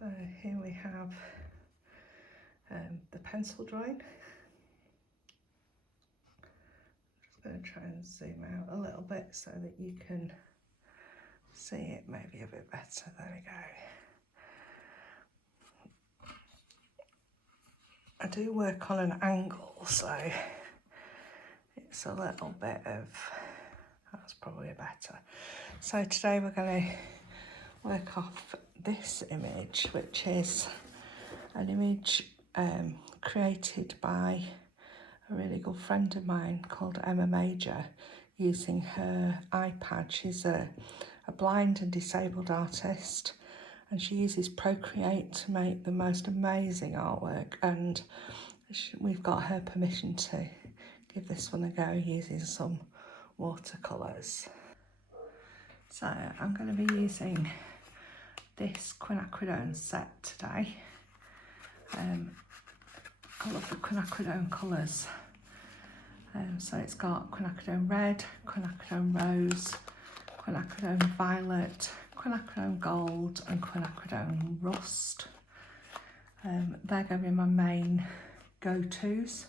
So here we have the pencil drawing. I'm just going to try and zoom out a little bit so that you can see it maybe a bit better. There we go. I do work on an angle, so it's a little bit of, that's probably better. So today we're going to work off this image, which is an image created by a really good friend of mine called Emma Major using her iPad. She's a blind and disabled artist, and she uses Procreate to make the most amazing artwork, and we've got her permission to give this one a go using some watercolours. So I'm going to be using this Quinacridone set today. I love the Quinacridone colours. So it's got Quinacridone Red, Quinacridone Rose, Quinacridone Violet, Quinacridone Gold and Quinacridone Rust. They're going to be my main go-tos.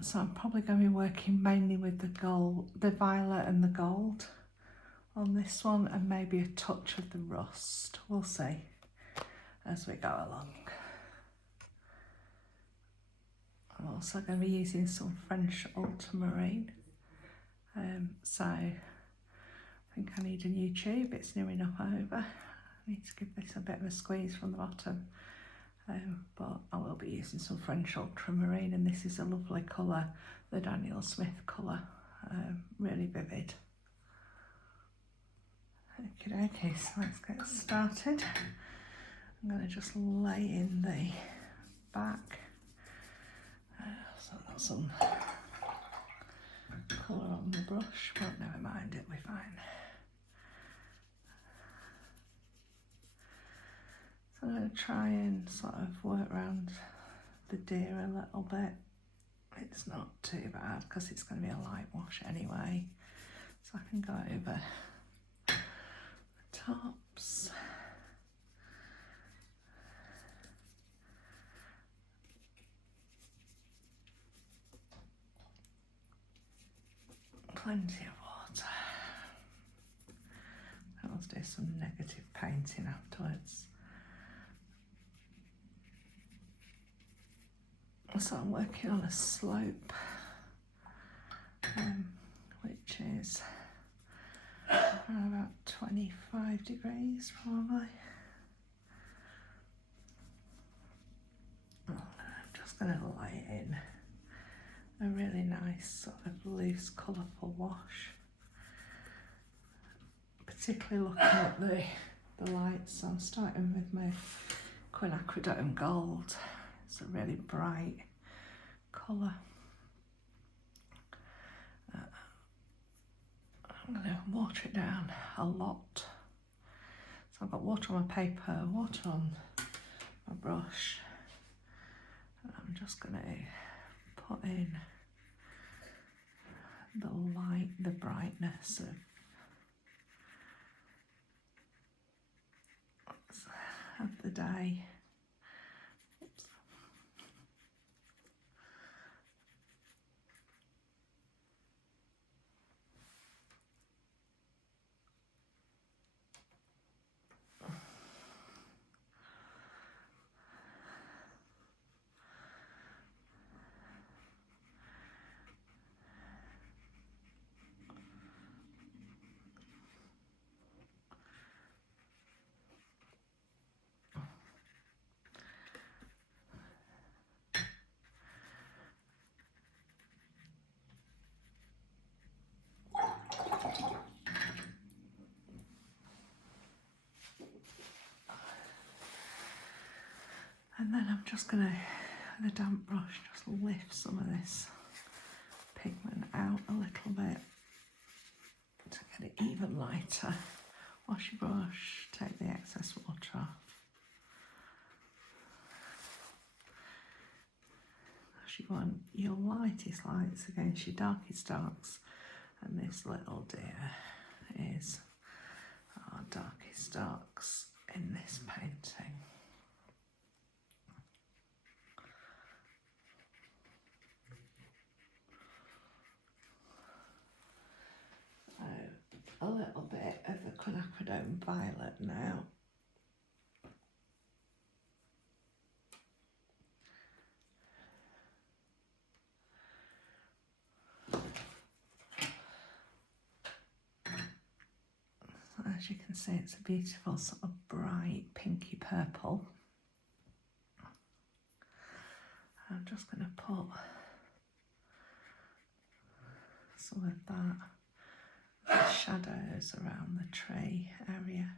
So I'm probably going to be working mainly with the violet and the gold on this one, and maybe a touch of the rust. We'll see as we go along. I'm also going to be using some French ultramarine. So I think I need a new tube, it's near enough over. I need to give this a bit of a squeeze from the bottom. But I will be using some French ultramarine, and this is a lovely colour, the Daniel Smith colour, really vivid. Okay, so let's get started. I'm going to just lay in the back. So I've got some colour on the brush, but never mind, it'll be fine. So I'm going to try and sort of work around the deer a little bit. It's not too bad because it's going to be a light wash anyway. So I can go over the tops. Plenty of water. I'll do some negative painting afterwards. So I'm working on a slope, which is around about 25 degrees probably. I'm just going to lay in a really nice sort of loose colourful wash, particularly looking at the lights. So I'm starting with my Quinacridone Gold. It's a really bright colour. I'm going to water it down a lot. So I've got water on my paper, water on my brush, and I'm just going to put in the light, the brightness of the day. Oops. And then I'm just going to, with a damp brush, just lift some of this pigment out a little bit to get it even lighter. Wash your brush, take the excess water off. You want your lightest lights against your darkest darks, and this little deer is our darkest darks in this painting. Quinacridone violet now. So as you can see, it's a beautiful sort of bright pinky purple. I'm just going to put some of that, the shadows around the tree area.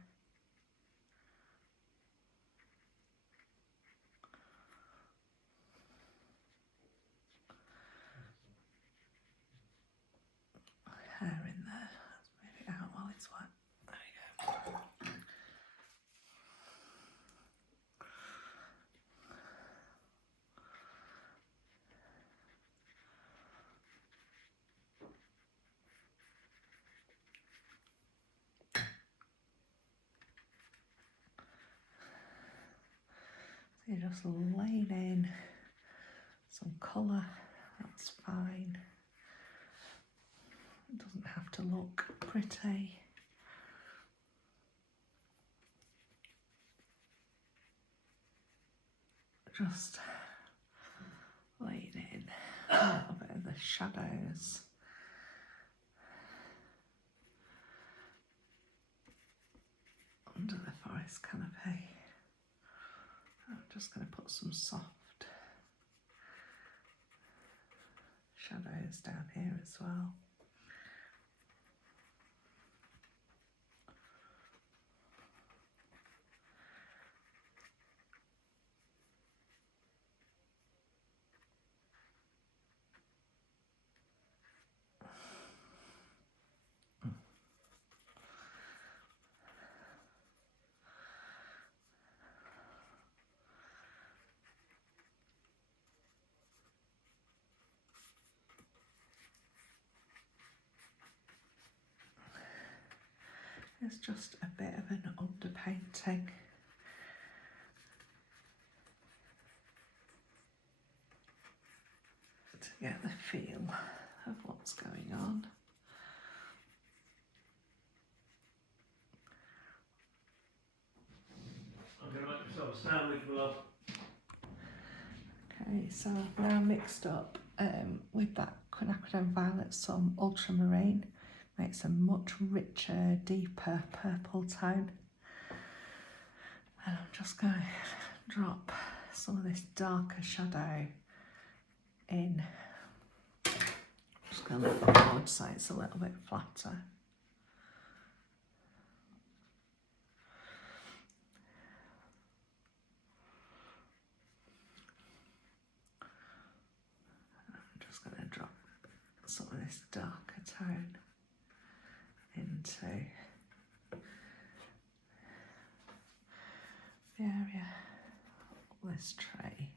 Hair in there, let's move it out while it's wet. There we go. So you're just laying in some colour, that's fine. It doesn't have to look pretty. Just laying in a little bit of the shadows. Under the forest canopy. I'm just going to put some soft shadows down here as well. It's just a bit of an underpainting. To get the feel of what's going on. I'm going to make myself a sandwich, love. Okay, so I've now mixed up with that Quinacridone violet some ultramarine. Makes a much richer, deeper purple tone. And I'm just going to drop some of this darker shadow in. I'm just going to let the board so it's a little bit flatter. I'm just going to drop some of this darker tone into the area of this tray.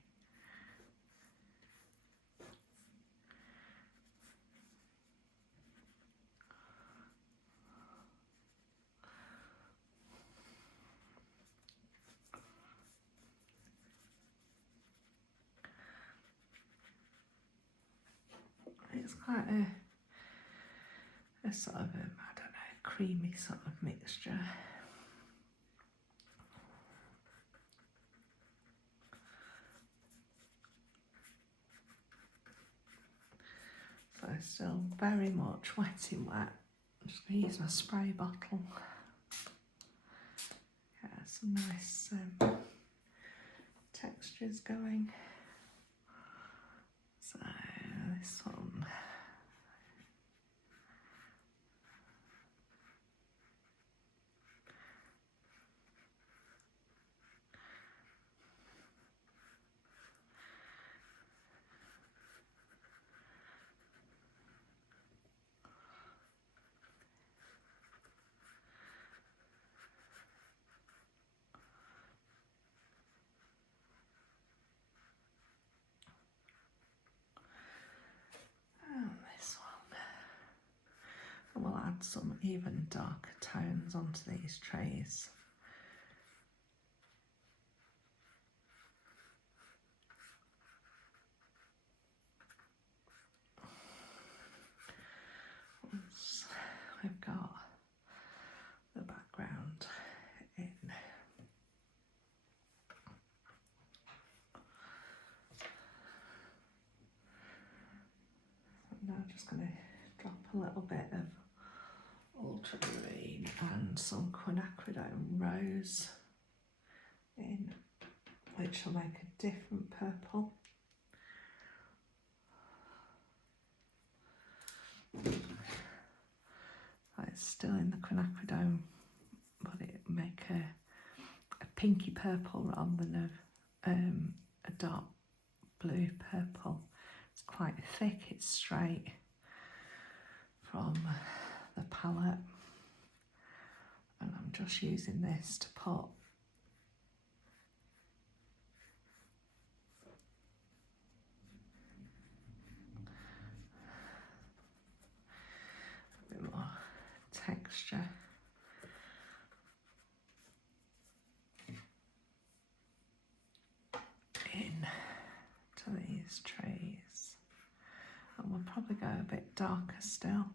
It's quite a sort of, I don't know, creamy sort of mixture. So still very much wet in wet. I'm just going to use my spray bottle. Yeah, some nice textures going. So this one. And we'll add some even darker tones onto these trays. Once we've got the background just going to drop a little bit of ultramarine and some quinacridone rose in, which will make a different purple. It's still in the quinacridone, but it will make a pinky purple rather than a dark blue purple. It's quite thick, it's straight from the palette, and I'm just using this to put a bit more texture in to these trees, and we'll probably go a bit darker still.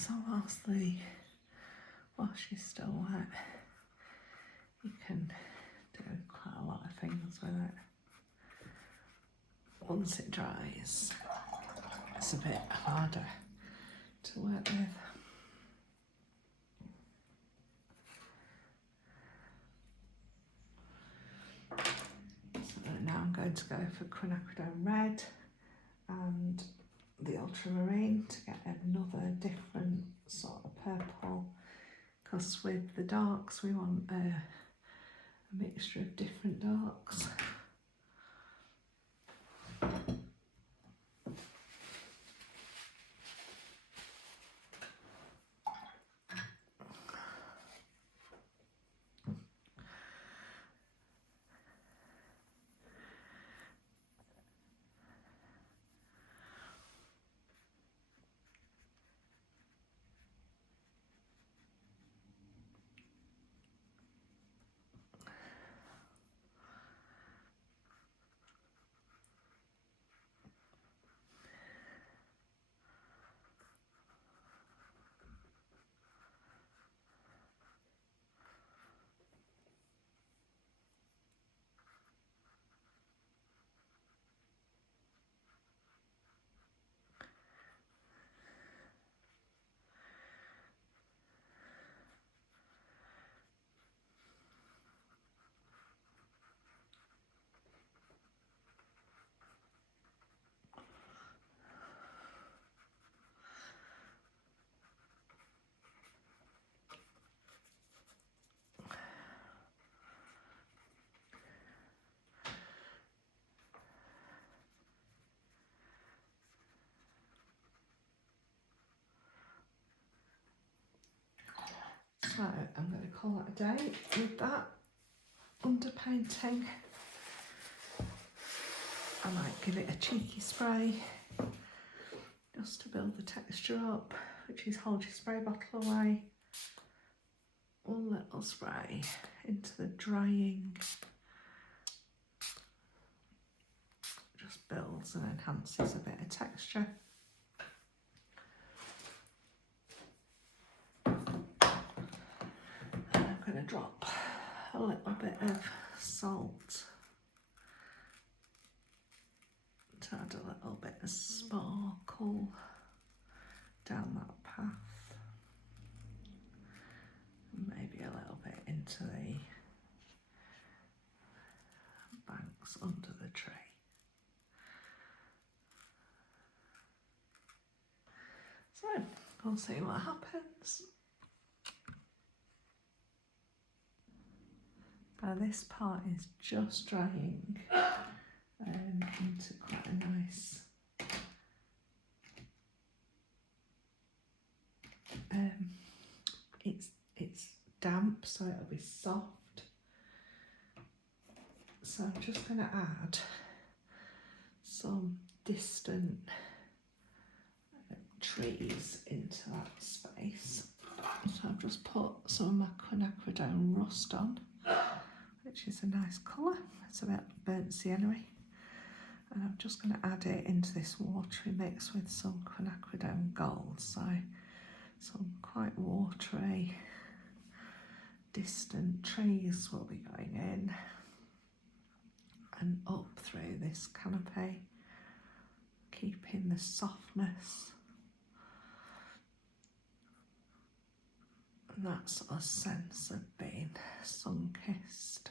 So whilst the wash is still wet, you can do quite a lot of things with it. Once it dries, it's a bit harder to work with. So now I'm going to go for quinacridone red and the ultramarine to get another different sort of purple, because with the darks we want a mixture of different darks. So I'm going to call it a day with that underpainting. I might give it a cheeky spray just to build the texture up, which is hold your spray bottle away. One little spray into the drying. Just builds and enhances a bit of texture. I'm going to drop a little bit of salt to add a little bit of sparkle down that path, and maybe a little bit into the banks under the tree. So we'll see what happens. Now this part is just drying into quite a nice it's damp, so it'll be soft. So I'm just going to add some distant trees into that space. So I've just put some of my Quinacridone rust on, which is a nice colour. It's a bit burnt sienna-y. And I'm just going to add it into this watery mix with some Quinacridone gold. So some quite watery, distant trees will be going in and up through this canopy, keeping the softness and that sort of sense of being sun-kissed.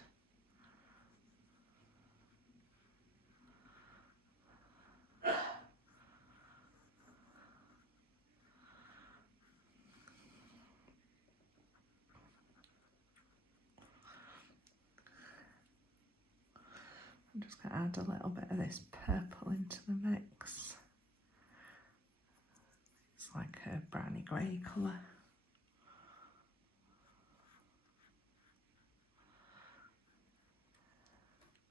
I'm just going to add a little bit of this purple into the mix. It's like a browny grey colour.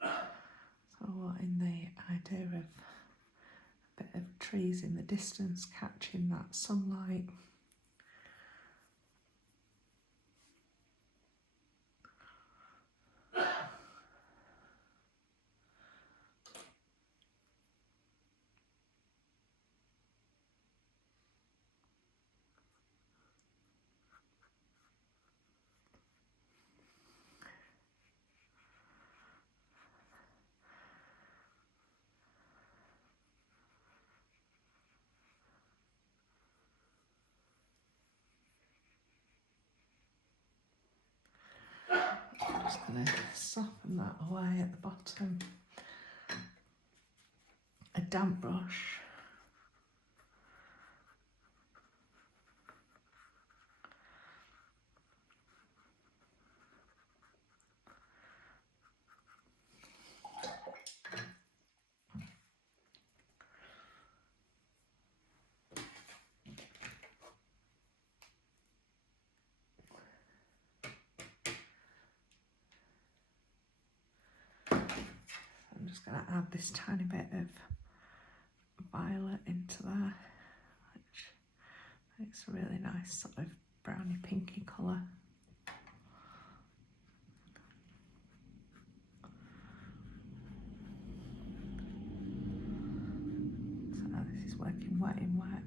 So in the idea of a bit of trees in the distance catching that sunlight. I'm just going to soften that away at the bottom. A damp brush. I'm just going to add this tiny bit of violet into there, which makes a really nice sort of browny pinky colour. So this is working wet in wet.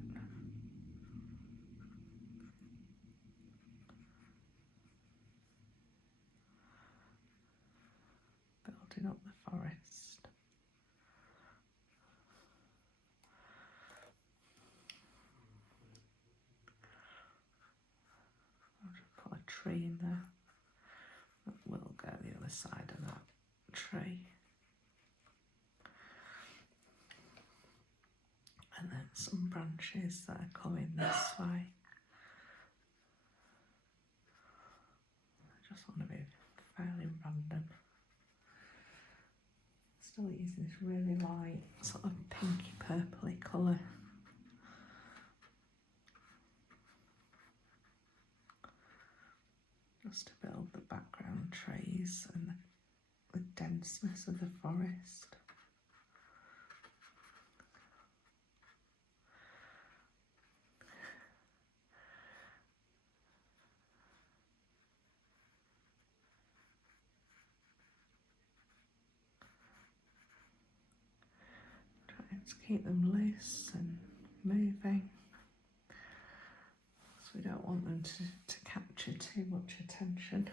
Building up the forest. I'll just put a tree in there. That will go the other side of that tree. And then some branches that are coming this way. I just want to be fairly random. Still using this really light sort of pinky purpley colour. Just to build the background trees and the denseness of the forest. Trying to keep them loose and moving. So we don't want them to capture too much attention.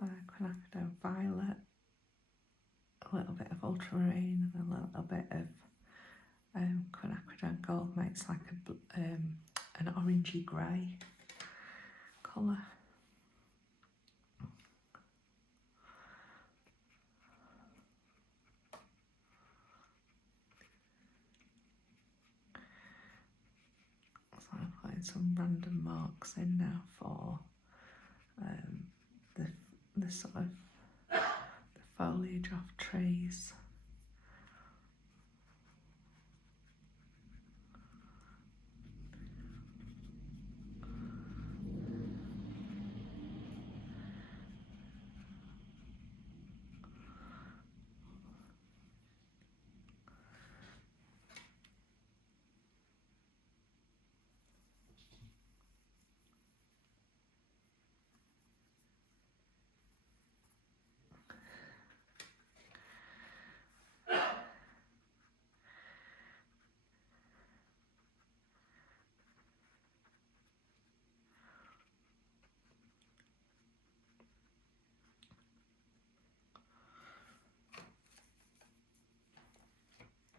So Quinacridone violet, a little bit of ultramarine and a little bit of Quinacridone gold makes like an orangey grey colour. So I'm putting some random marks in now for the sort of the foliage off trees.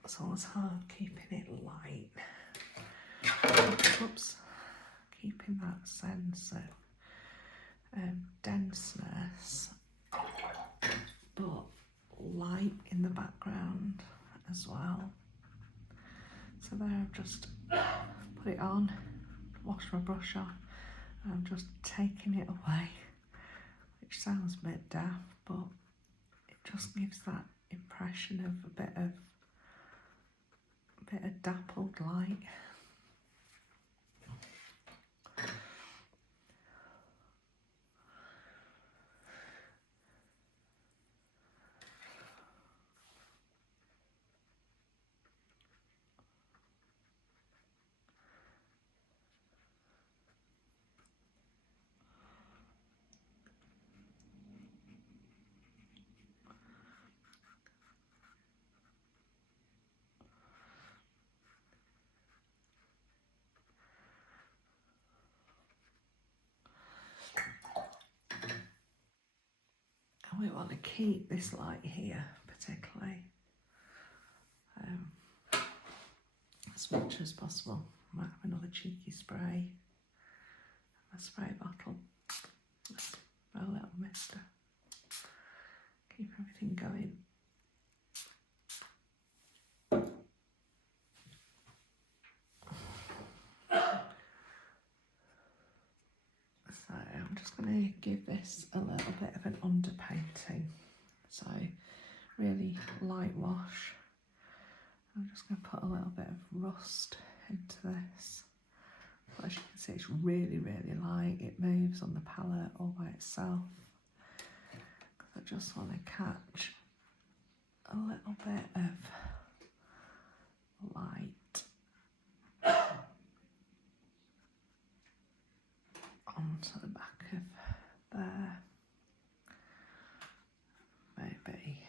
So it's hard keeping it light. Oops. Keeping that sense of denseness, but light in the background as well. So there I've just put it on, washed my brush off, and I'm just taking it away, which sounds a bit daft, but it just gives that impression of a bit of dappled light. And we want to keep this light here particularly as much as possible. Might have another cheeky spray, a spray bottle, a little mister. Keep everything going. So I'm just going to give this a little bit of an underpainting. So really light wash. I'm just going to put a little bit of rust into this. But as you can see, it's really, really light. It moves on the palette all by itself. I just want to catch a little bit of light onto the back of there. Maybe.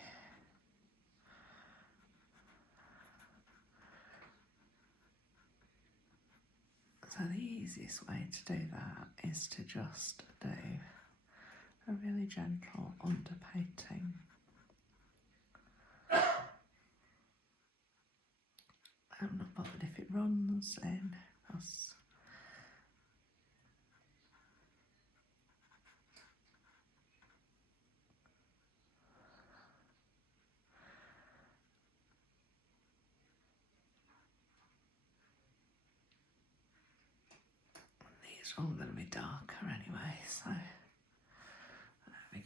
So the easiest way to do that is to just do a really gentle underpainting. I'm not bothered if it runs in, because these are all going to be darker anyway, so there we go.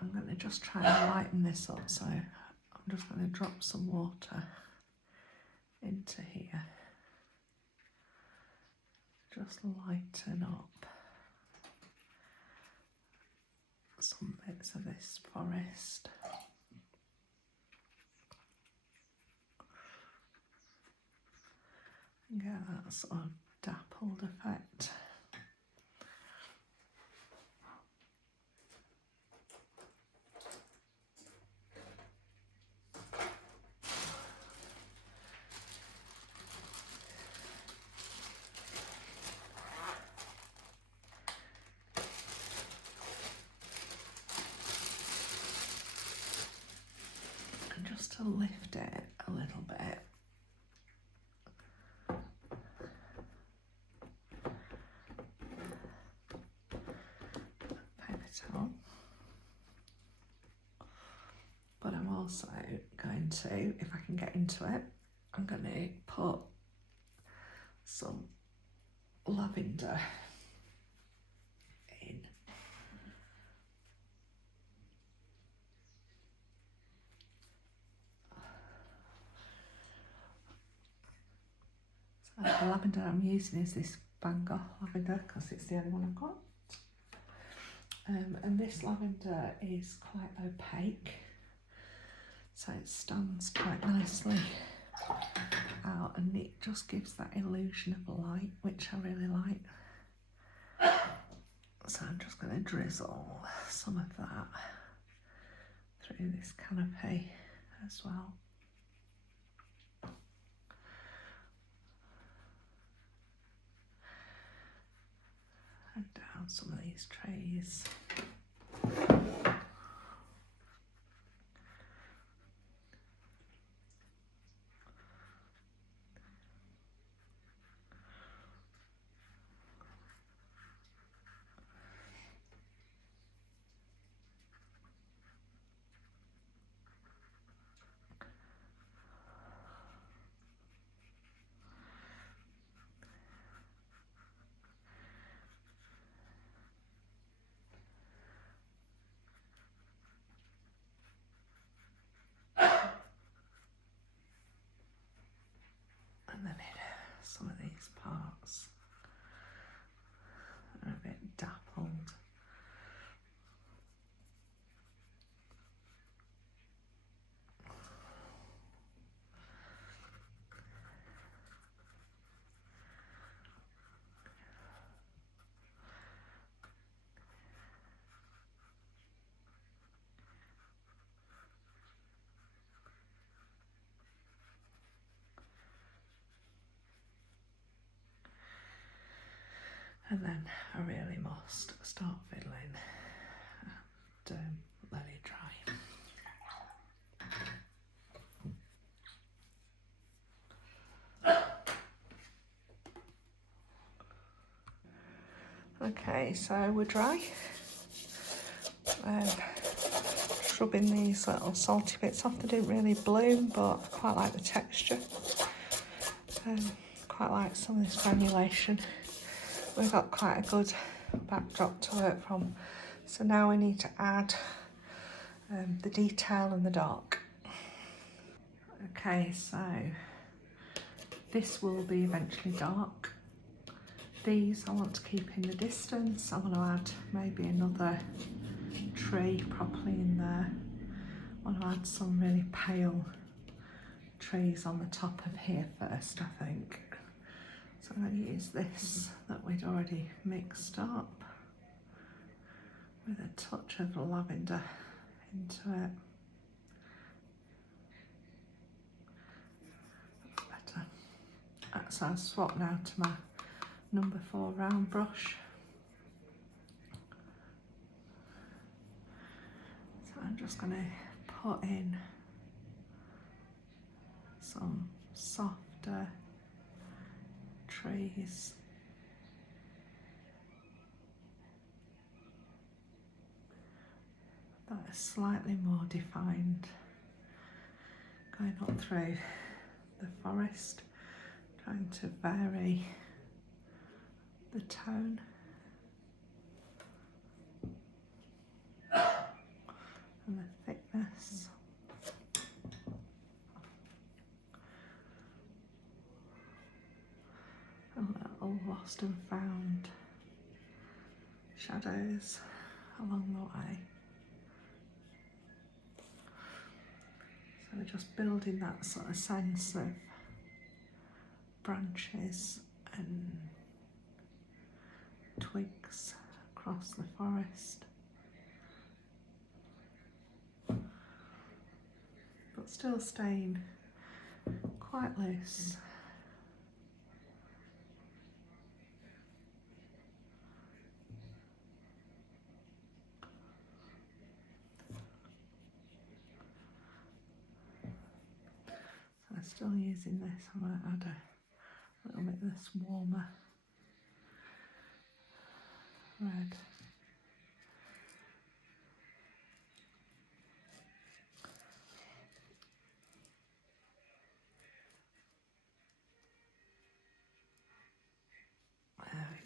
I'm going to just try and lighten this up, so I'm just going to drop some water into here. Just lighten up some bits of this forest. And get that sort of dappled effect. Just to lift it a little bit. Paper towel. But I'm also going to, if I can get into it, I'm going to put some lavender in. So the lavender I'm using is this Van Gogh lavender because it's the only one I've got. And this lavender is quite opaque, so it stands quite nicely out and it just gives that illusion of light, which I really like. So I'm just going to drizzle some of that through this canopy as well. And down some of these trays. And then in some of these parts are a bit dappled. And then I really must start fiddling and let it dry. Okay, so we're dry. Just rubbing these little salty bits off. They didn't really bloom, but I quite like the texture. Quite like some of this granulation. We've got quite a good backdrop to work from. So now we need to add the detail and the dark. Okay, so this will be eventually dark. These I want to keep in the distance. I want to add maybe another tree properly in there. I want to add some really pale trees on the top of here first, I think. So I'm going to use this that we'd already mixed up with a touch of lavender into it. That's better. So I'll swap now to my number 4 round brush. So I'm just going to put in some softer trees. That is slightly more defined. Going up through the forest, trying to vary the tone. And the thickness. And little lost and found shadows along the way. So we're just building that sort of sense of branches and twigs across the forest. But still staying quite loose. So I'm still using this. I'm going to add a little bit of this warmer red.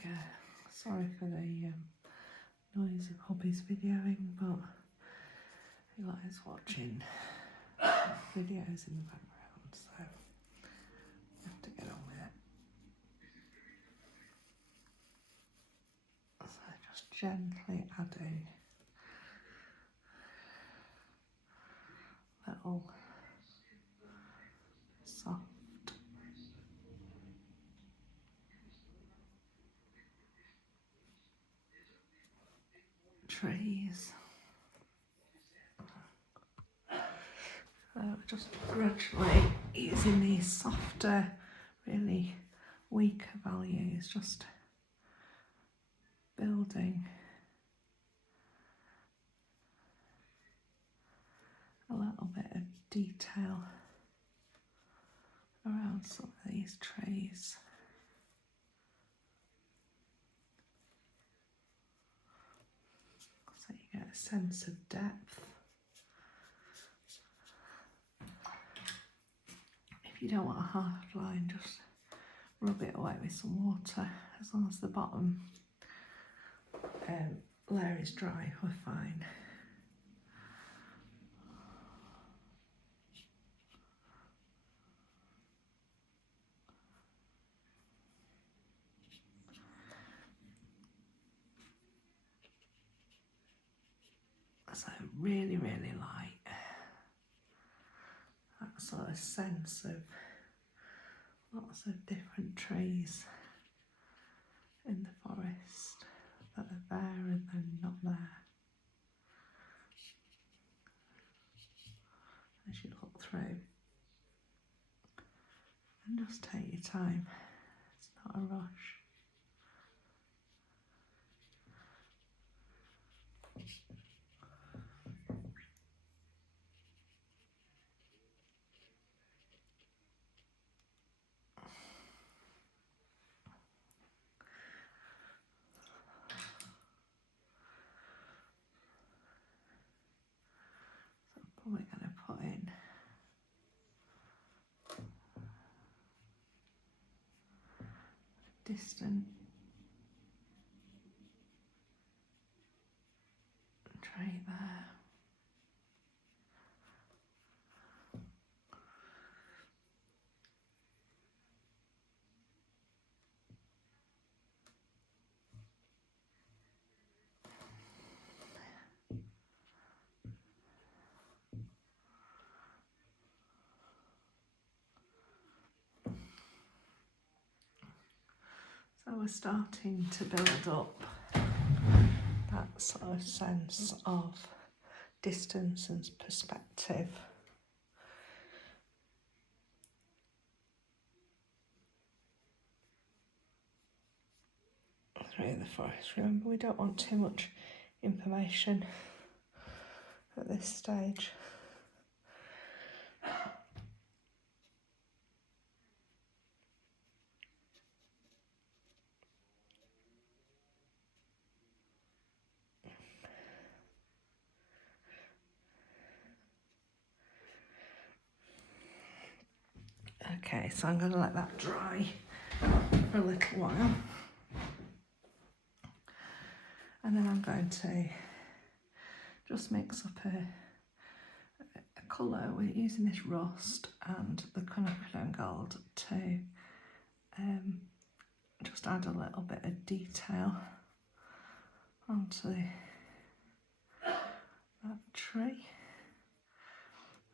go. Sorry for the noise of hubby's videoing, but he likes watching videos in the background, so I have to get on with it. So just gently adding little soft trees. Just gradually using these softer, really weaker values, just building a little bit of detail around some of these trees. So you get a sense of depth. If you don't want a hard line, just rub it away with some water. As long as the bottom layer is dry, we're fine. So really, really light. That sort of sense of lots of different trees in the forest that are there and then not there. As you look through, and just take your time. It's not a rush. So I'm probably going to put in a distant tree there. So we're starting to build up that sort of sense of distance and perspective through the forest. Remember, we don't want too much information at this stage. Okay, so I'm going to let that dry for a little while. And then I'm going to just mix up a colour. We're using this rust and the Quinacridone gold to just add a little bit of detail onto that tree.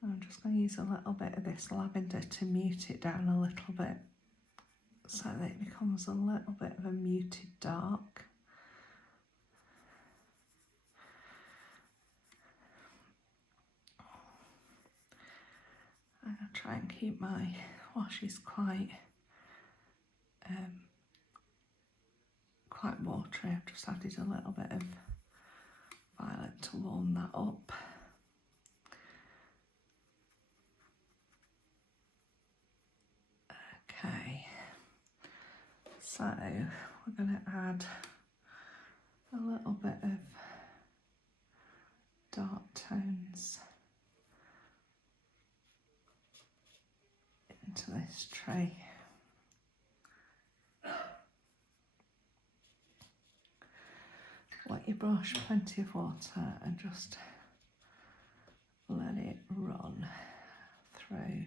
I'm just going to use a little bit of this lavender to mute it down a little bit so that it becomes a little bit of a muted dark. I'm going to try and keep my washes quite watery. I've just added a little bit of violet to warm that up. Okay, so we're going to add a little bit of dark tones into this tree. wet your brush, plenty of water, and just let it run through.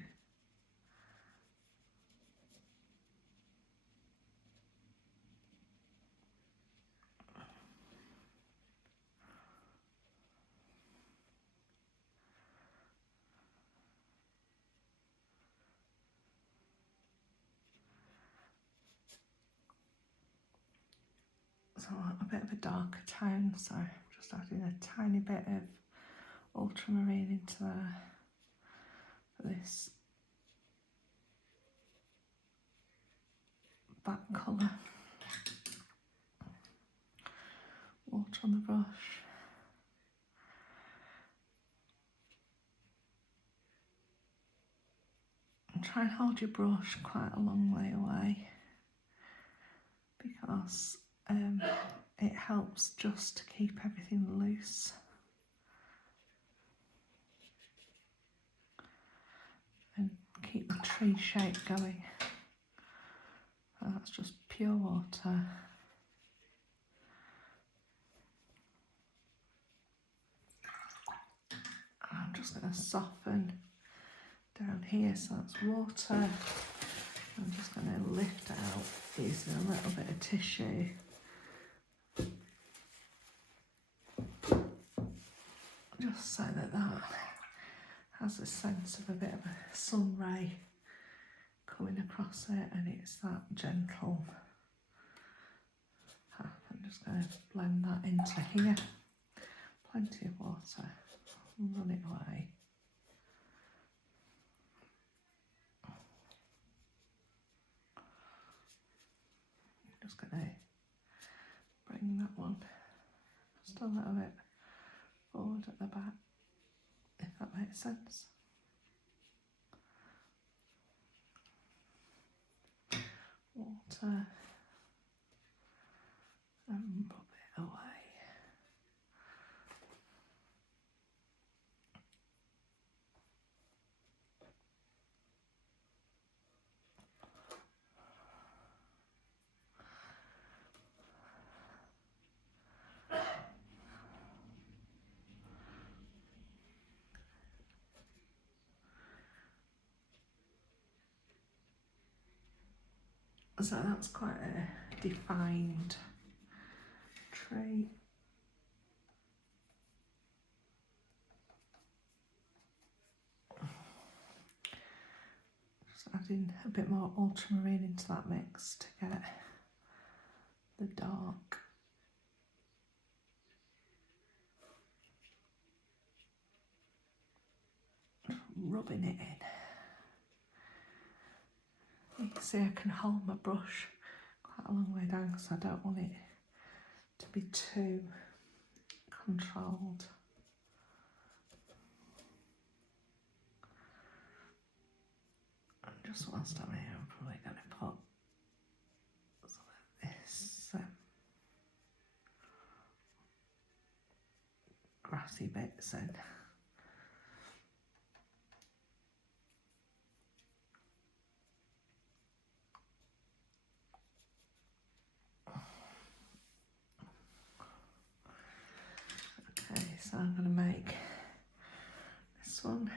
So I want a bit of a darker tone, so I'm just adding a tiny bit of ultramarine into there for this back colour. Water on the brush. And try and hold your brush quite a long way away, because it helps just to keep everything loose. And keep the tree shape going. That's just pure water. I'm just going to soften down here, so that's water. I'm just going to lift out using a little bit of tissue. Just so that that has a sense of a bit of a sun ray coming across it, and it's that gentle tap. I'm just going to blend that into here. Plenty of water. Run it away. Just going to bring that one just a little bit forward at the back, if that makes sense. Water and rub it away. So that's quite a defined tree. Just adding a bit more ultramarine into that mix to get the dark. Rubbing it in. You can see I can hold my brush quite a long way down because I don't want it to be too controlled. And just whilst I'm here, I'm probably going to put some of this grassy bits in. Okay, so I'm going to make this one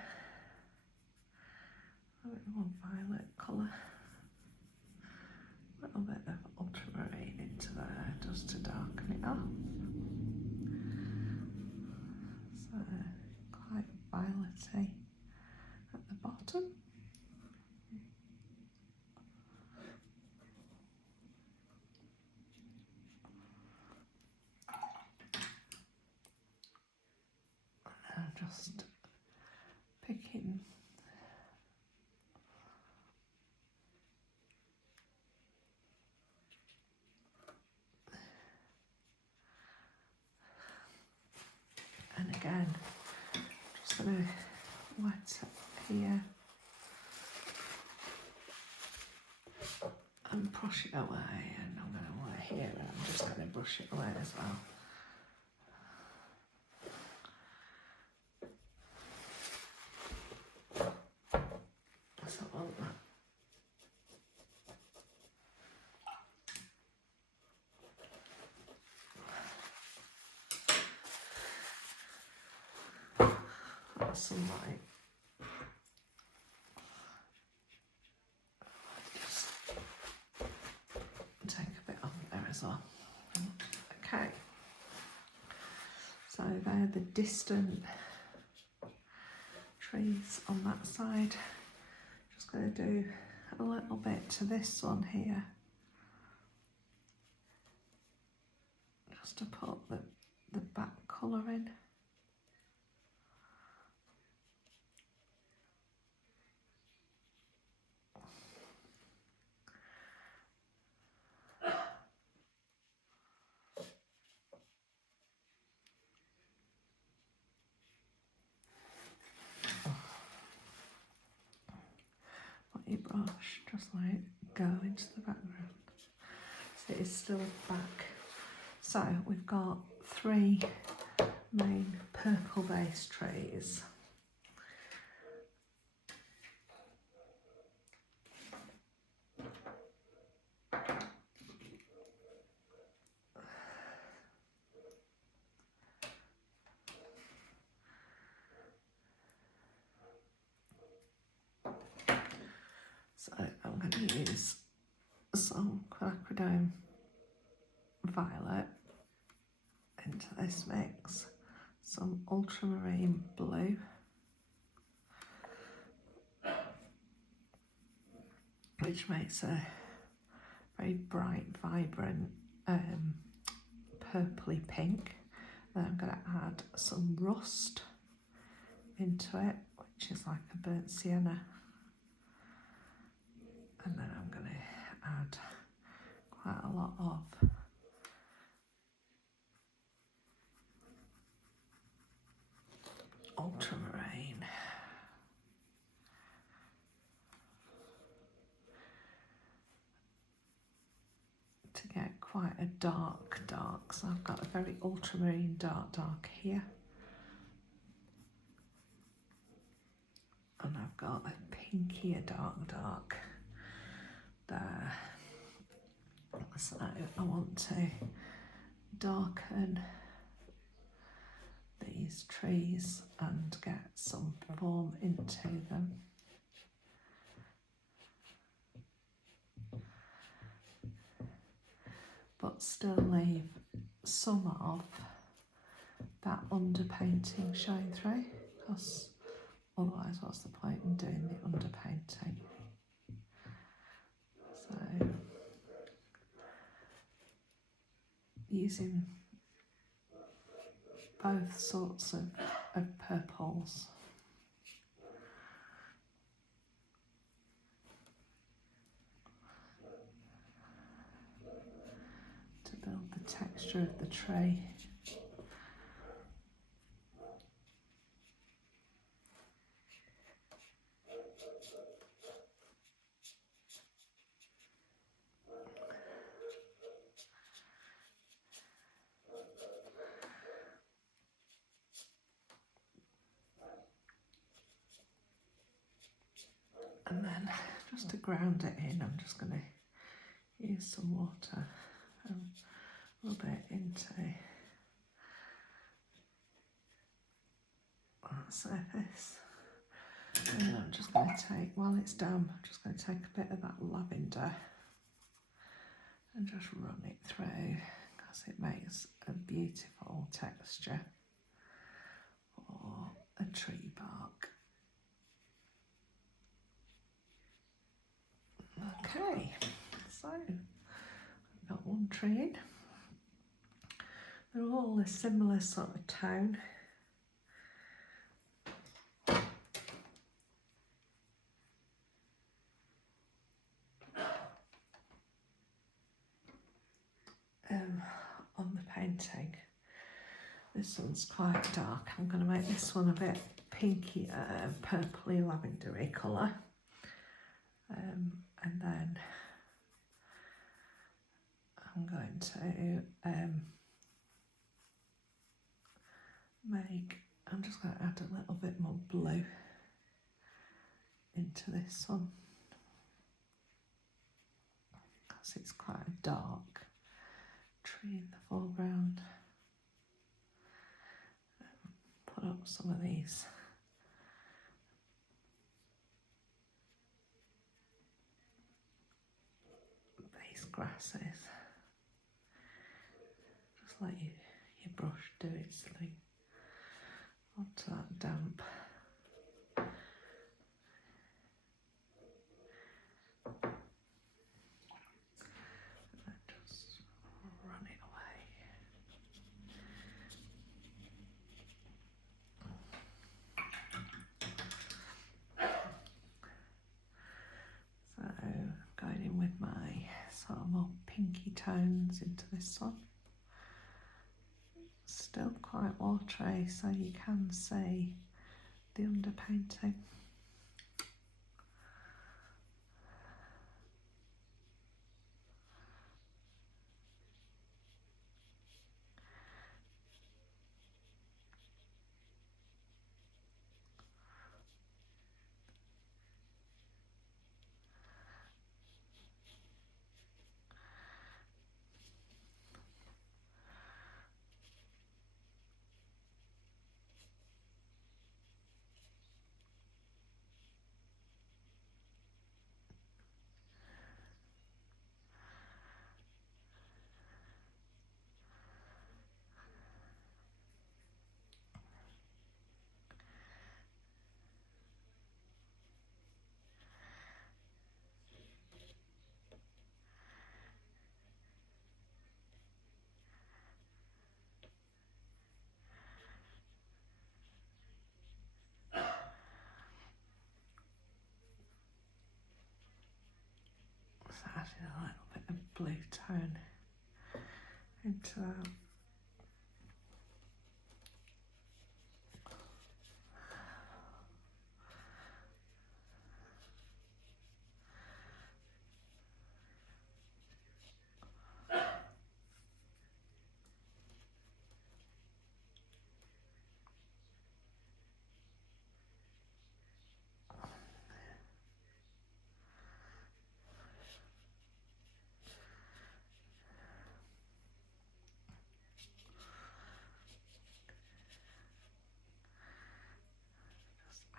a bit more violet colour. A little bit of ultramarine into there just to darken it up. So quite violetty at the bottom. And just picking and again just going to wet it here and brush it away, and I'm going to wet here and I'm just going to brush it away as well. So I want that. sunlight. Just take a bit on there as well. Okay, so they're the distant trees on that side. Just going to do a little bit to this one here, just to put the back colour in. Your brush, just like go into the background. So it's still back. So we've got 3 main purple base trees. So I'm going to use some Quinacridone violet into this mix, some ultramarine blue, which makes a very bright, vibrant purpley pink. Then I'm going to add some rust into it, which is like a burnt sienna. And then I'm going to add quite a lot of ultramarine. To get quite a dark, so I've got a very ultramarine dark here. And I've got a pinkier dark there. So I want to darken these trees and get some form into them. But still leave some of that underpainting showing through, because otherwise what's the point in doing the underpainting? So using both sorts of purples. To build the texture of the tree. And then just to ground it in, I'm just going to use some water and rub it into that surface. And then I'm just going to take, while it's damp, I'm just going to take a bit of that lavender and just run it through, because it makes a beautiful texture for a tree bark. Okay, so I've got one tree in. They're all a similar sort of tone. On the painting, this one's quite dark. I'm going to make this one a bit pinky, purpley, lavendery colour. And then I'm going to I'm just going to add a little bit more blue into this one, because it's quite a dark tree in the foreground. Put up some of these grasses. Just let your brush do its thing onto that damp. And then just run it away. So I'm going in with my sort of more pinky tones into this one. Still quite watery, so you can see the underpainting. So adding a little bit of blue tone into that.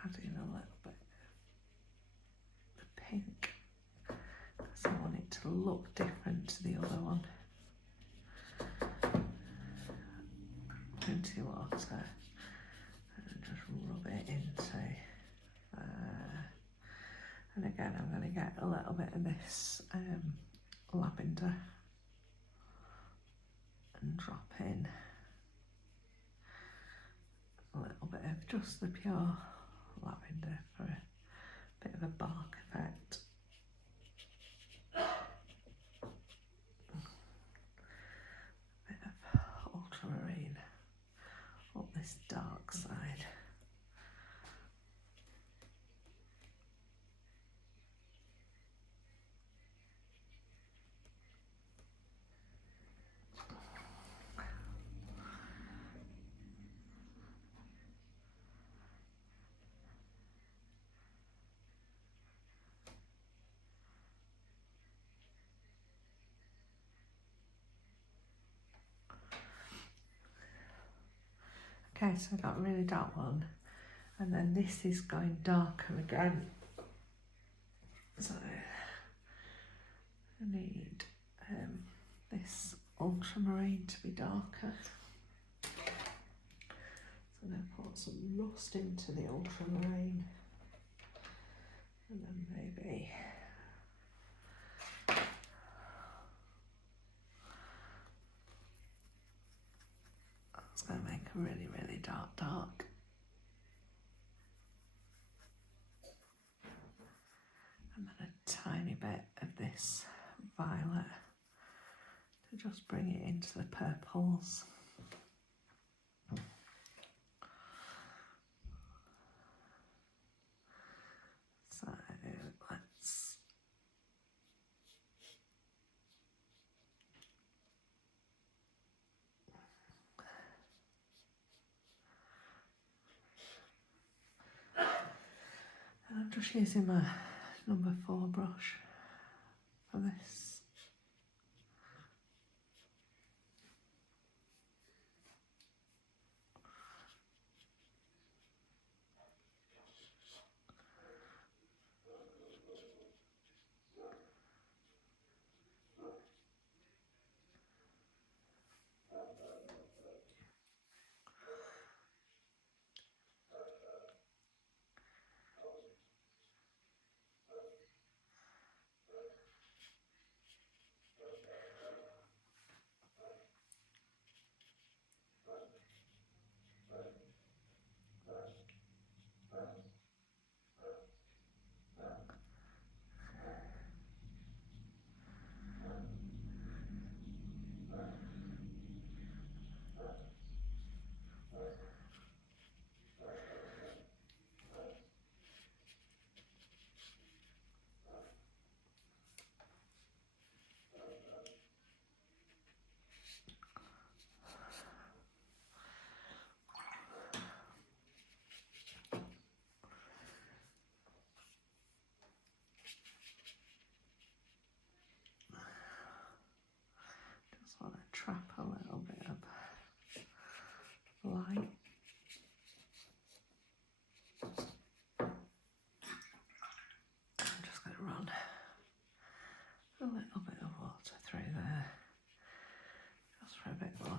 Adding a little bit of the pink because I want it to look different to the other one. Plenty of water and just rub it into there. And again, I'm going to get a little bit of this lavender and drop in a little bit of just the pure lavender for a bit of a bark effect. A bit of ultramarine up this dark side. Okay, so I got a really dark one, and then this is going darker again. So I need this ultramarine to be darker. So I'm going to put some rust into the ultramarine, and then maybe that's going to make a really, really dark. And then a tiny bit of this violet to just bring it into the purples. So let's I'm just using my number 4 brush for this.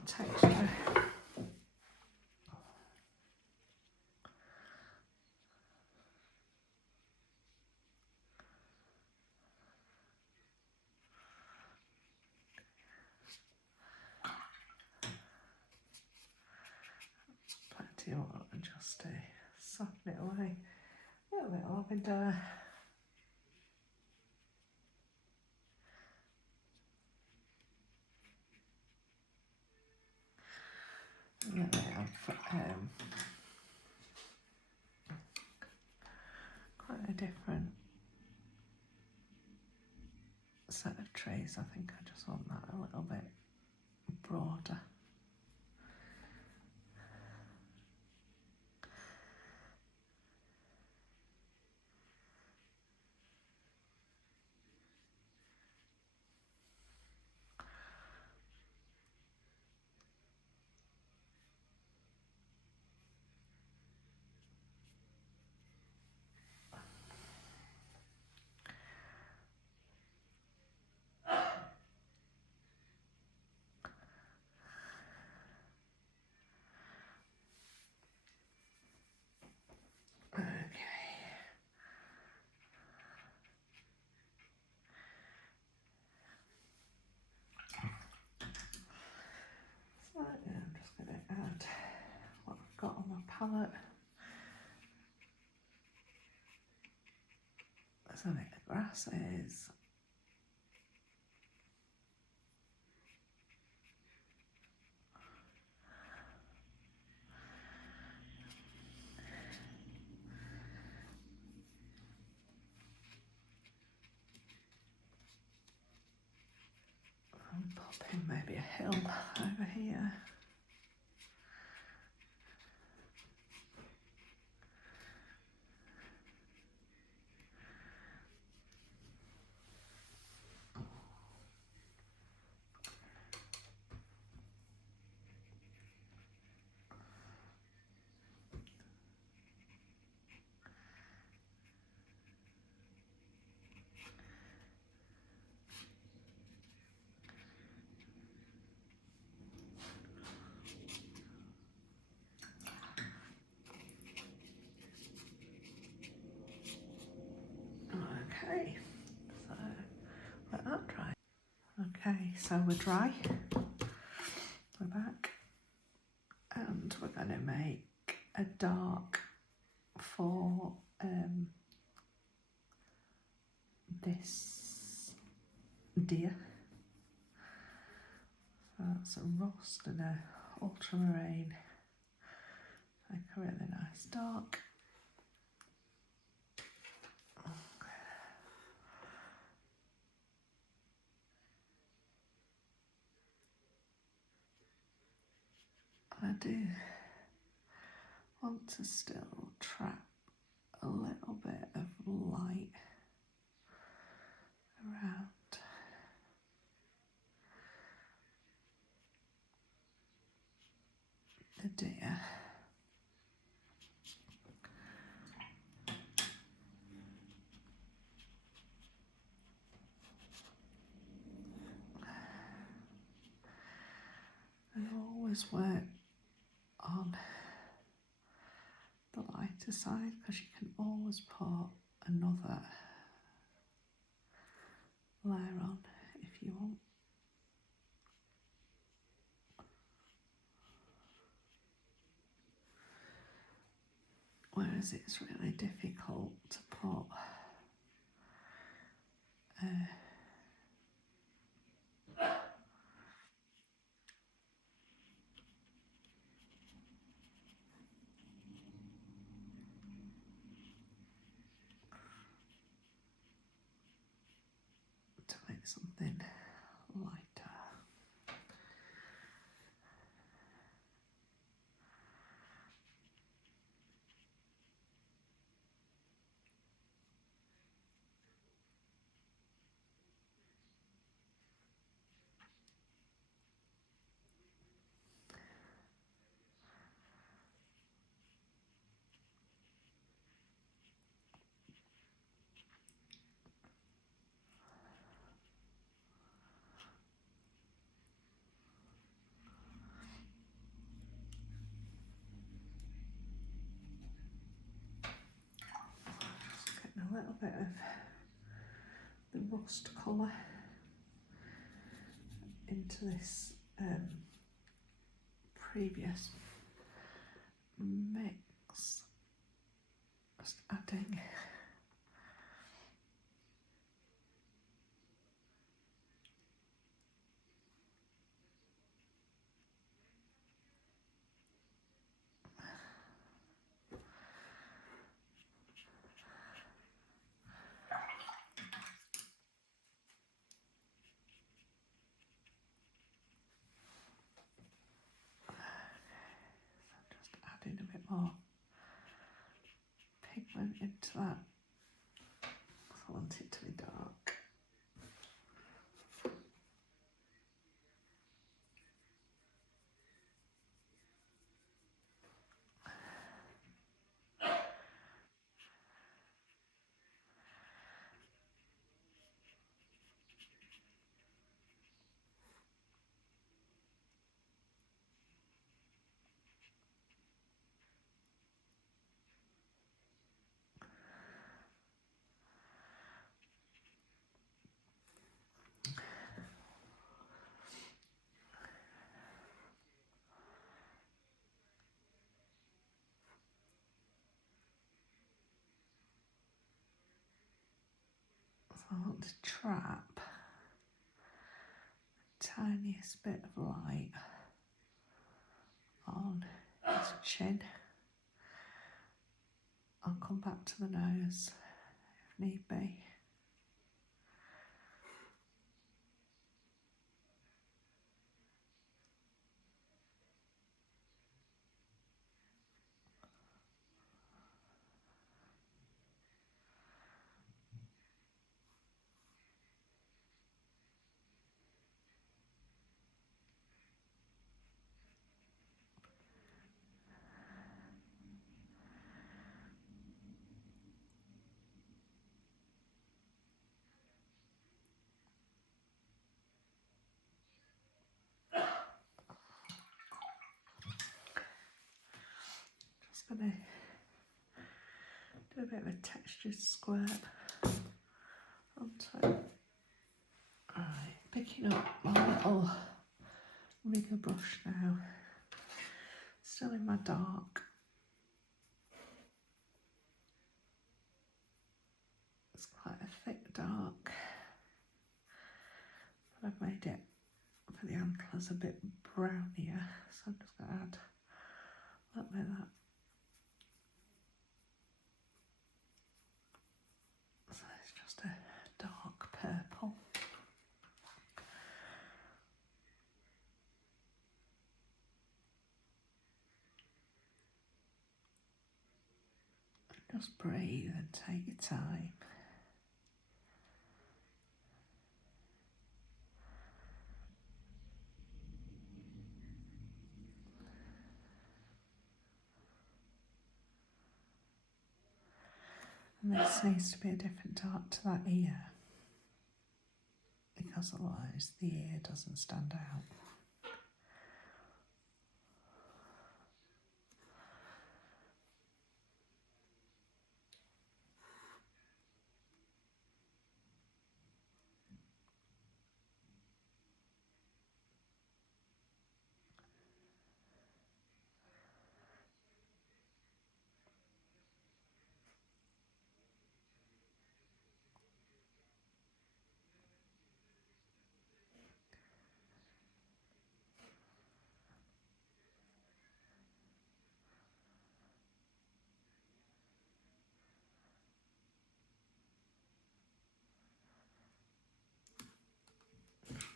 texture. Plenty of water just to soften it away. A little bit of lavender. And then I have quite a different set of trees. I think I just want that a little bit broader. Okay. So yeah, I'm just going to add what I've got on my palette. So I think the grasses. And pop in maybe a hill over here. Okay, so let that dry. Okay, so we're dry. We're back. And we're going to make a dark for this deer. So that's a rust and a ultramarine. Like a really nice dark. I do want to still trap a little bit of light around the deer. And always work on the lighter side because you can always put another layer on if you want. Whereas it's really difficult to put to make something lighter. bit of the rust colour into this previous mix. Just adding a bit more pigment into that. I want it to be dark. I want to trap the tiniest bit of light on his chin. I'll come back to the nose if need be. Just going to do a bit of a textured squirt onto it. Right, picking up my little rigger brush now, still in my dark. It's quite a thick dark, but I've made it for the antlers a bit brownier, so I'm just going to add a little bit of that. So it's just a dark purple. Just breathe and take your time. And this needs to be a different dark to that ear, because otherwise the ear doesn't stand out.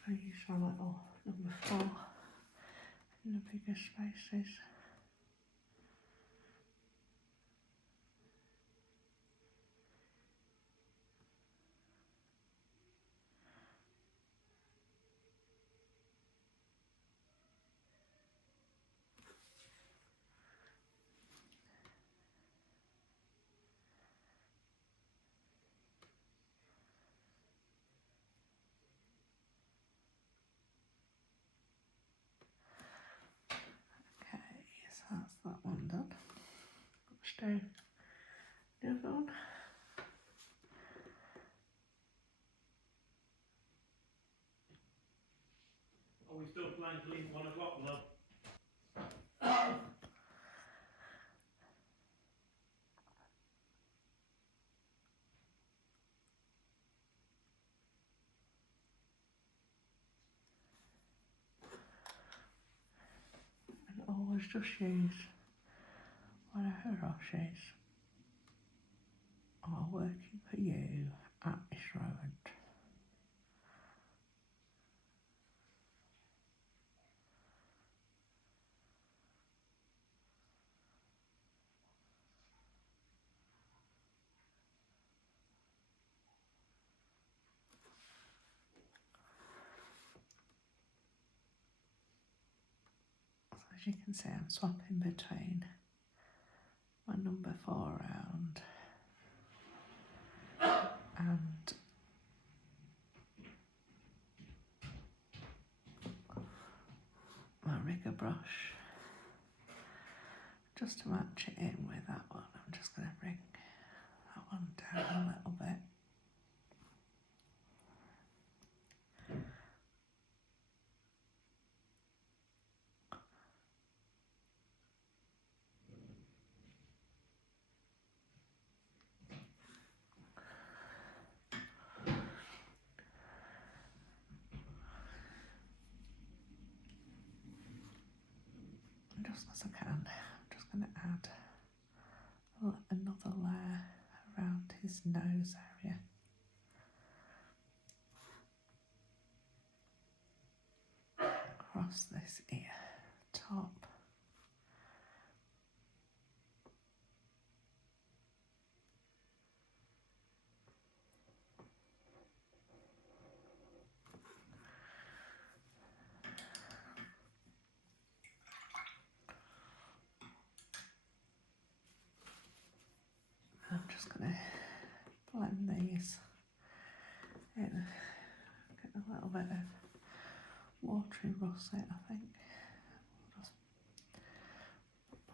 I use my little number 4 in the bigger spaces. Okay, so that's that one done. Let's do the other one. we still plan to leave at 1 o'clock, love? And always just use whatever brushes are working for you at this moment. So as you can see, I'm swapping between my number 4 round and my rigger brush, just to match it in with that one. I'm just going to bring that one down a little bit. Just as I can, I'm just going to add another layer around his nose area. Across this ear top. I'm just going to blend these in, get a little bit of watery russet, I think. Just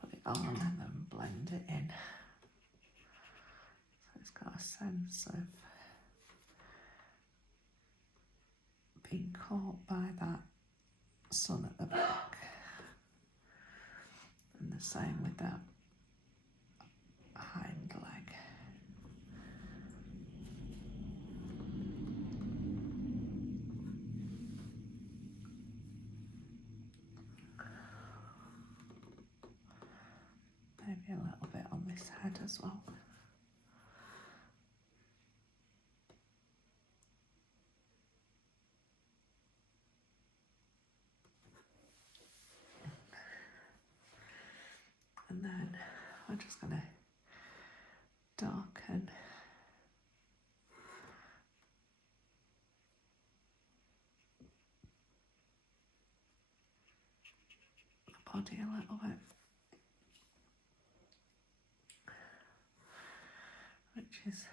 put it on and then blend it in. So it's got a sense of being caught by that sun at the back. And the same with that hind leg. Maybe a little bit on this head as well. And then I'm just going to darken the body a little bit, which is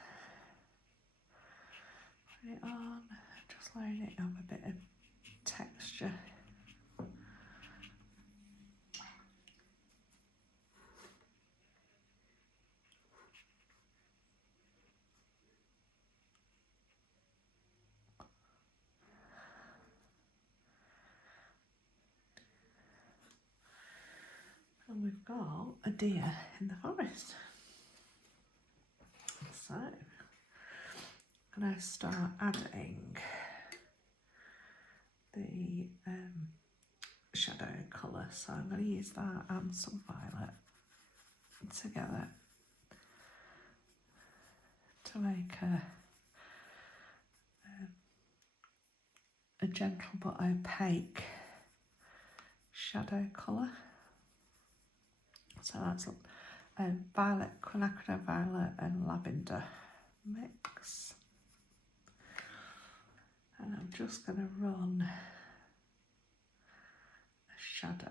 put it on, just letting it have a bit of texture. And we've got a deer in the forest. So I'm going to start adding the shadow colour. So I'm going to use that and some violet together to make a gentle but opaque shadow colour. So that's violet, quinacridone violet and lavender mix. And I'm just going to run a shadow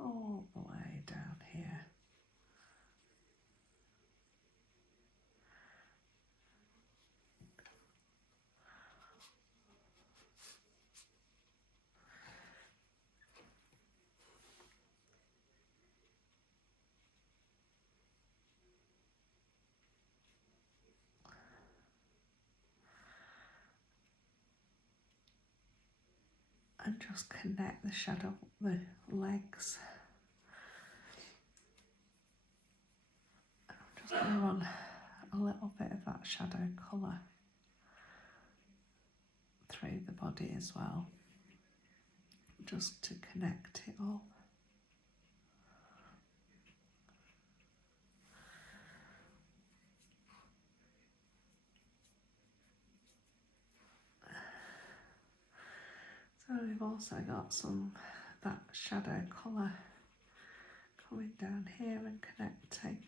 all the way down here. and just connect the shadow, the legs. I'm just going to run a little bit of that shadow colour through the body as well, just to connect it all. So we've also got some that shadow colour coming down here and connecting.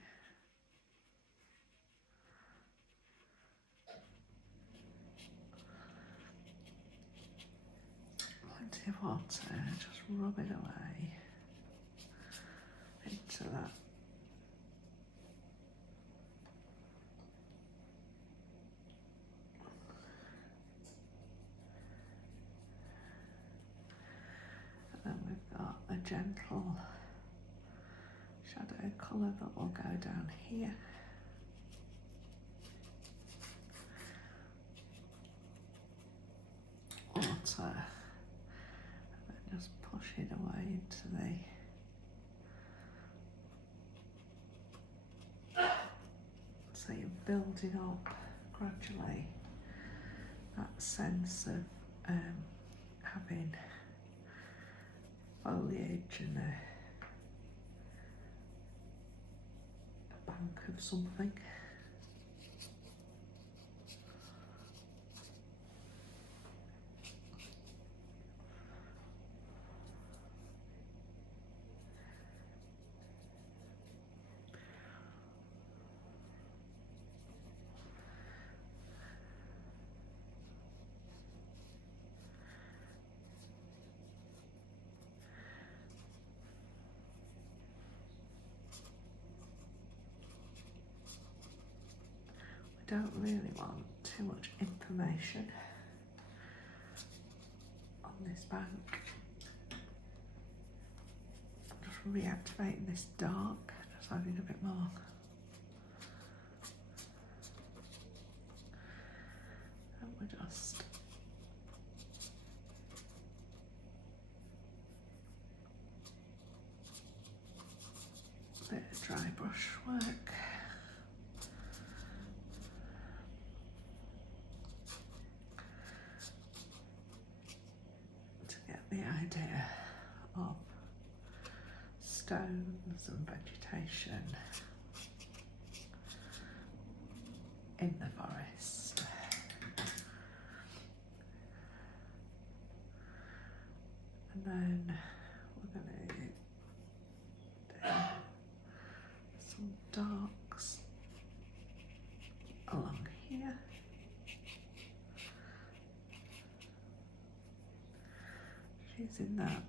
Plenty of water, just rub it away into that. And then we've got a gentle shadow colour that will go down here. Water, and then just push it away into the, so you're building up gradually that sense of having foliage and a bank of something. We don't really want too much information on this bank. I'm just reactivating this dark, just adding a bit more. And we're just a bit of dry brush work. The idea of stones and vegetation in the forest. And then we're going to do some darks along here. Using that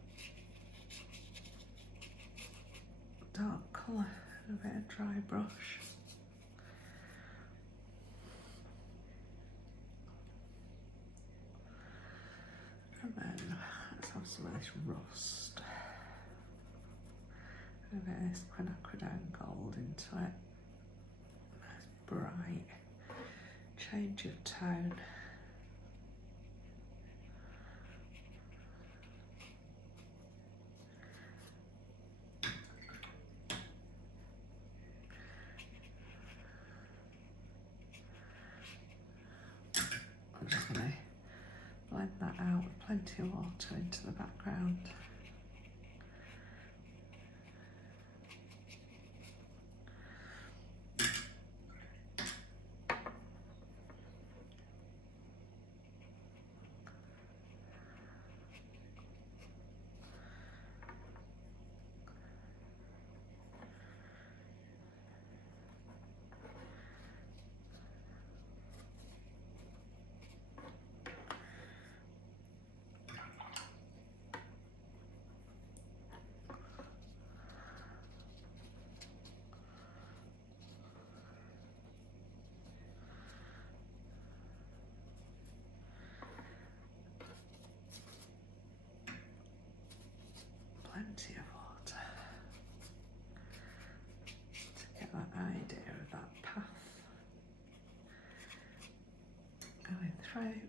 dark colour and a bit of dry brush. And then let's have some of this rust. And a bit of this Quinacridone gold into it. Nice bright change of tone. I'm just going to blend that out with plenty of water into the background. Plenty of water to get that idea of that path going through.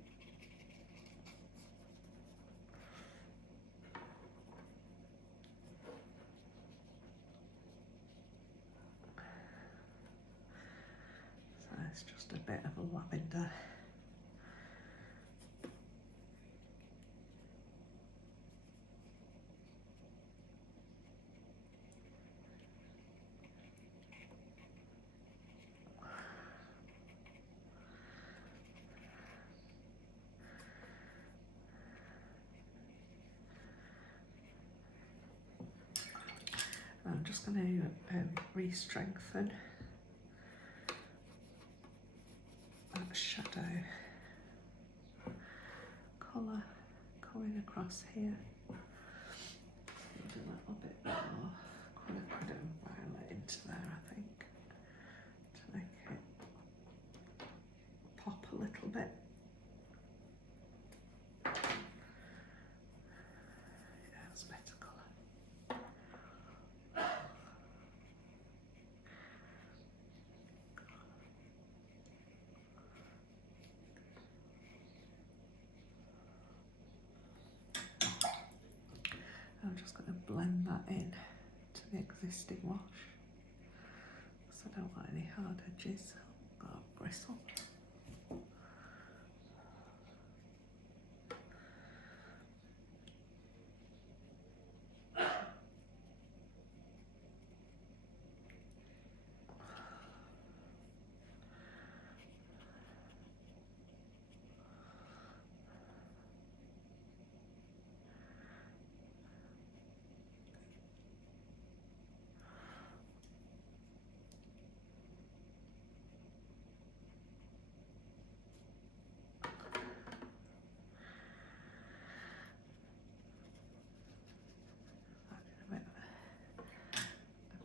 it's just a bit of a lavender. I'm just going to re-strengthen that shadow colour coming across here. Need a little bit more Quinacridone violet into there, I think, to make it pop a little bit. Yeah, it's a better colour. I'm just going to blend that in to the existing wash, because I don't want any hard edges or bristle.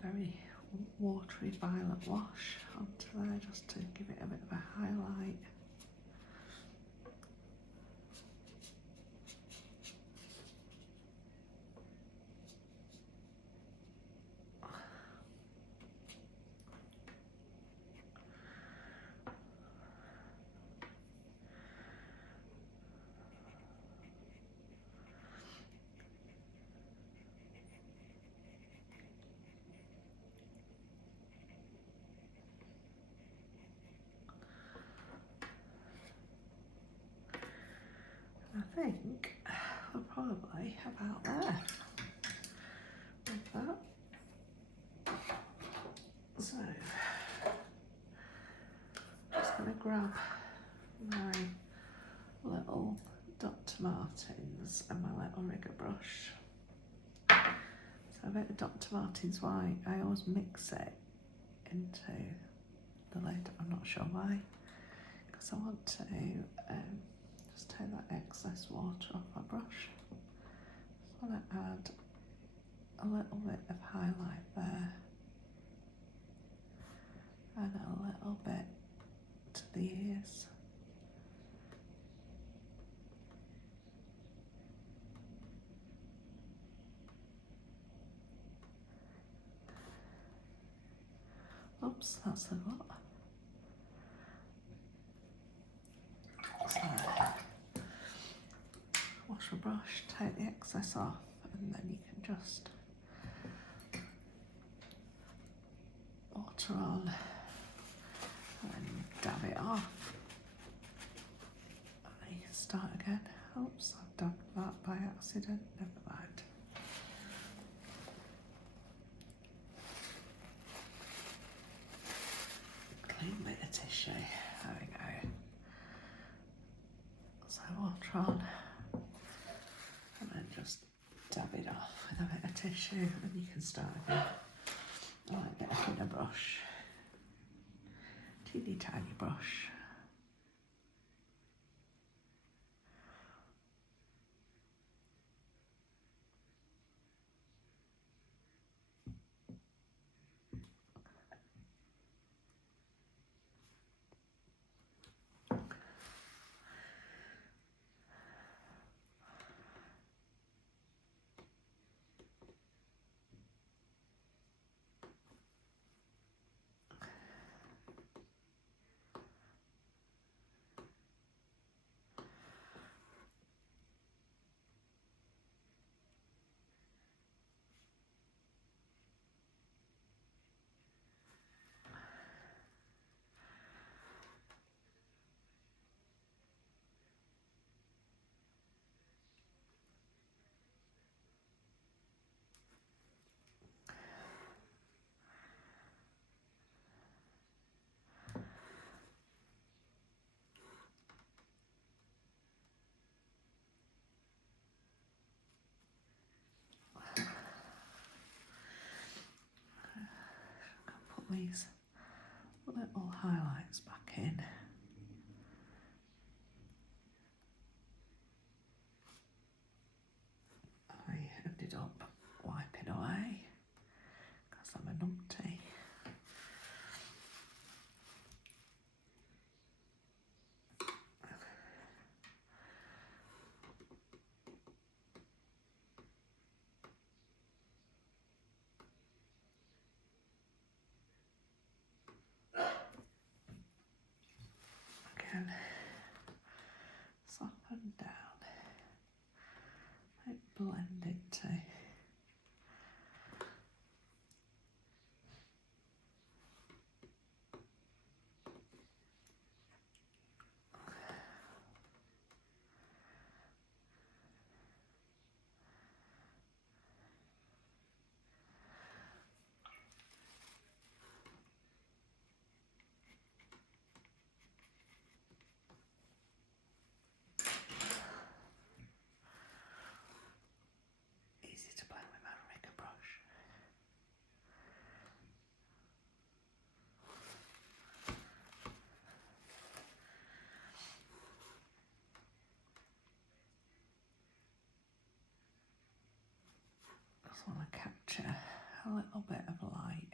Very watery violet wash onto there just to give it a bit of a highlight. I think we're probably about there with that. So, just going to grab my little Dr. Martens and my little rigger brush. So a bit of Dr. Martens white, I always mix it into the lid, I'm not sure why, because I want to just take that excess water off my brush. Just want to add a little bit of highlight there and a little bit to the ears. Oops, that's a lot. So, wash your brush, take the excess off, and then you can just water on and dab it off. And you can start again. Oops, I've dabbed that by accident, never mind. Clean bit of tissue, there we go. So water on, and then just dab it off with a bit of tissue, and you can start again. I like a bit of thinner brush, teeny tiny brush. these little highlights back in. I ended up wiping away because I'm a numpty. Again, soften down, like blend it too. Easy to blend with my rigger brush. Just want to capture a little bit of light.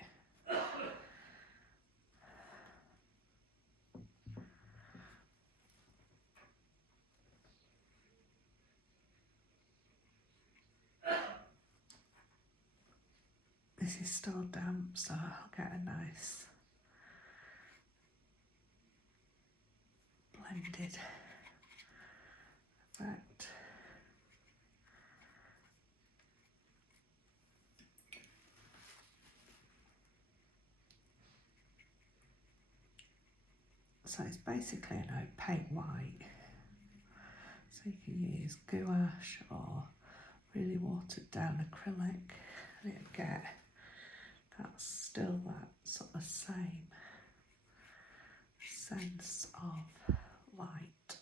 This is still damp, so I'll get a nice blended effect. So it's basically an opaque white. So you can use gouache or really watered down acrylic and it'll get that's still that sort of same sense of light.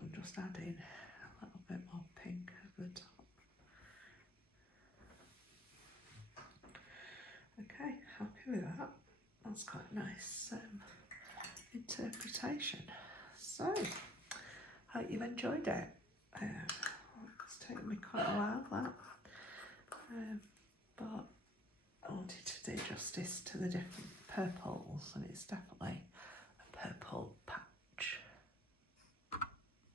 I'm just adding a little bit more pink over the top. Okay, happy with that. That's quite a nice interpretation. So, hope you've enjoyed it. It's taken me quite a while, that. But I wanted to do justice to the different purples, and it's definitely a purple pattern.